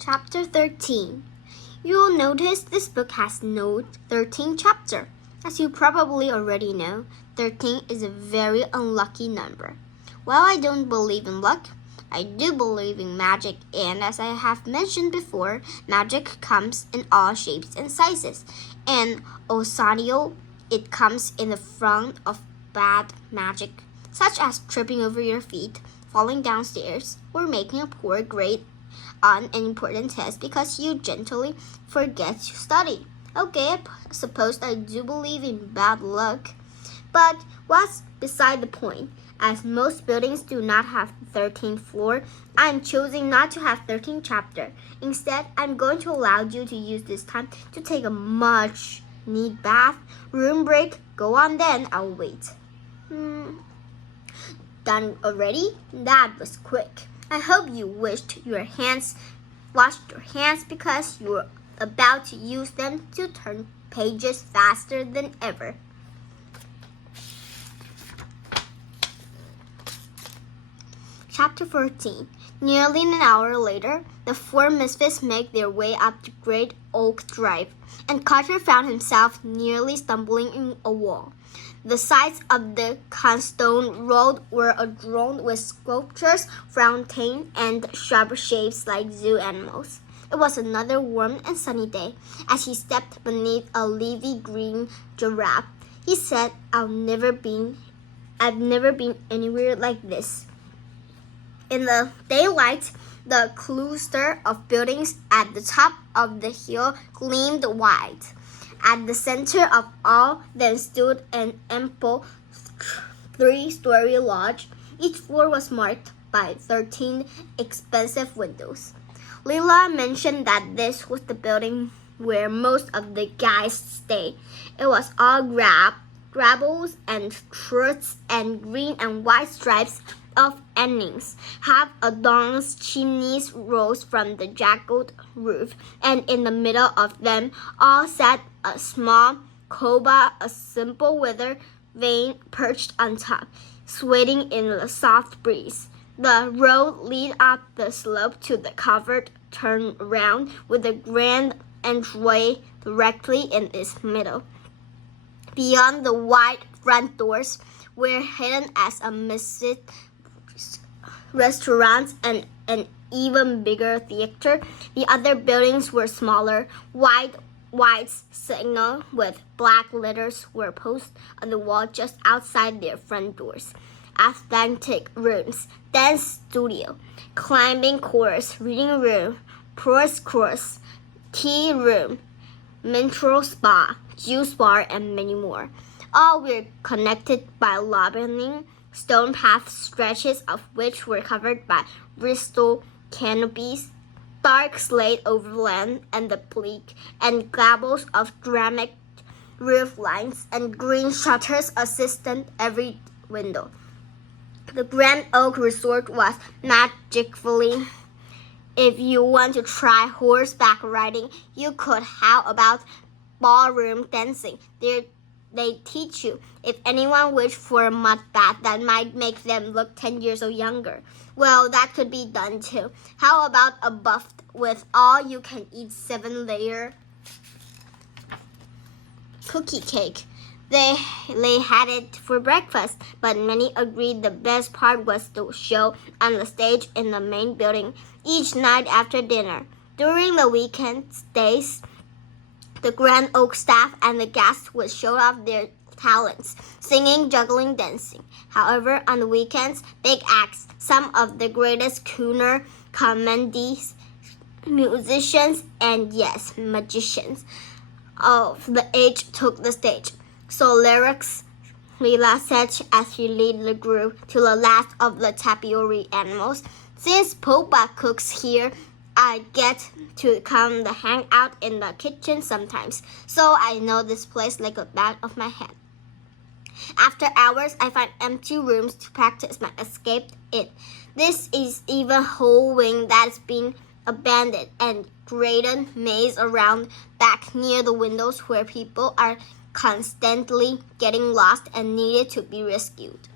Chapter 13. You will notice this book has no 13th chapter. As you probably already know, 13 is a very unlucky number. While I don't believe in luck, I do believe in magic, and as I have mentioned before, magic comes in all shapes and sizes. And also, it comes in the front of bad magic, such as tripping over your feet, falling downstairs, or making a poor grade on an important test because you gently forget to study. Okay, I suppose I do believe in bad luck. But what's beside the point? As most buildings do not have 13th floor, I'm choosing not to have 13th chapter. Instead, I'm going to allow you to use this time to take a much needed bath, room break. Go on then, I'll wait. Done already? That was quick. I hope you washed your hands because you're about to use them to turn pages faster than ever. Chapter 14. Nearly an hour later, the four misfits make their way up the Great Oak Drive, and Carter found himself nearly stumbling in a wall. The sides of the Canstone Road were adorned with sculptures, fountains, and sharp shapes like zoo animals. It was another warm and sunny day. As he stepped beneath a leafy green giraffe, he said, I've never been anywhere like this. In the daylight, the cluster of buildings at the top of the hill gleamed white. At the center of all them stood an ample three-story lodge. Each floor was marked by 13 expensive windows. Lila mentioned that this was the building where most of the guests stayed. It was all grables and struts and green and white stripes of awnings. Half a dozen chimneys rose from the jagged roof, and in the middle of them all sat a small cobra, a simple wither vane perched on top, swaying in the soft breeze. The road led up the slope to the covered turnaround with a grand entryway directly in its middle. Beyond the wide front doors were hidden as a misfit restaurants and an even bigger theater. The other buildings were smaller. White signal with black letters were posted on the wall just outside their front doors. Athletic rooms, dance studio, climbing course, reading room, prose course, tea room, menstrual spa, juice bar, and many more. All were connected by labyrinthine stone path stretches of which were covered by Bristol canopies, dark slate overland, and the bleak and gables of granite roof lines and green shutters assisted every window. The Grand Oak Resort was magically. If you want to try horseback riding, you could. How about ballroom dancing? They teach you. If anyone wished for a mud bath that might make them look 10 years or younger, well, that could be done too. How about a buffet with all-you-can-eat 7-layer cookie cake? They had it for breakfast, but many agreed the best part was the show on the stage in the main building each night after dinner. During the weekend days, the Grand Oak staff and the guests would show off their talents, singing, juggling, dancing. However, on the weekends, big acts, some of the greatest crooner comedies, musicians, and yes, magicians of the age took the stage. So lyrics, Lila said as she led the group to the last of the tapiory animals. Since Popa cooks here, I get to come to hang out in the kitchen sometimes, so I know this place like the back of my hand. After hours, I find empty rooms to practice my escape in. This is even a whole wing that's been abandoned and created maze around back near the windows where people are constantly getting lost and needed to be rescued.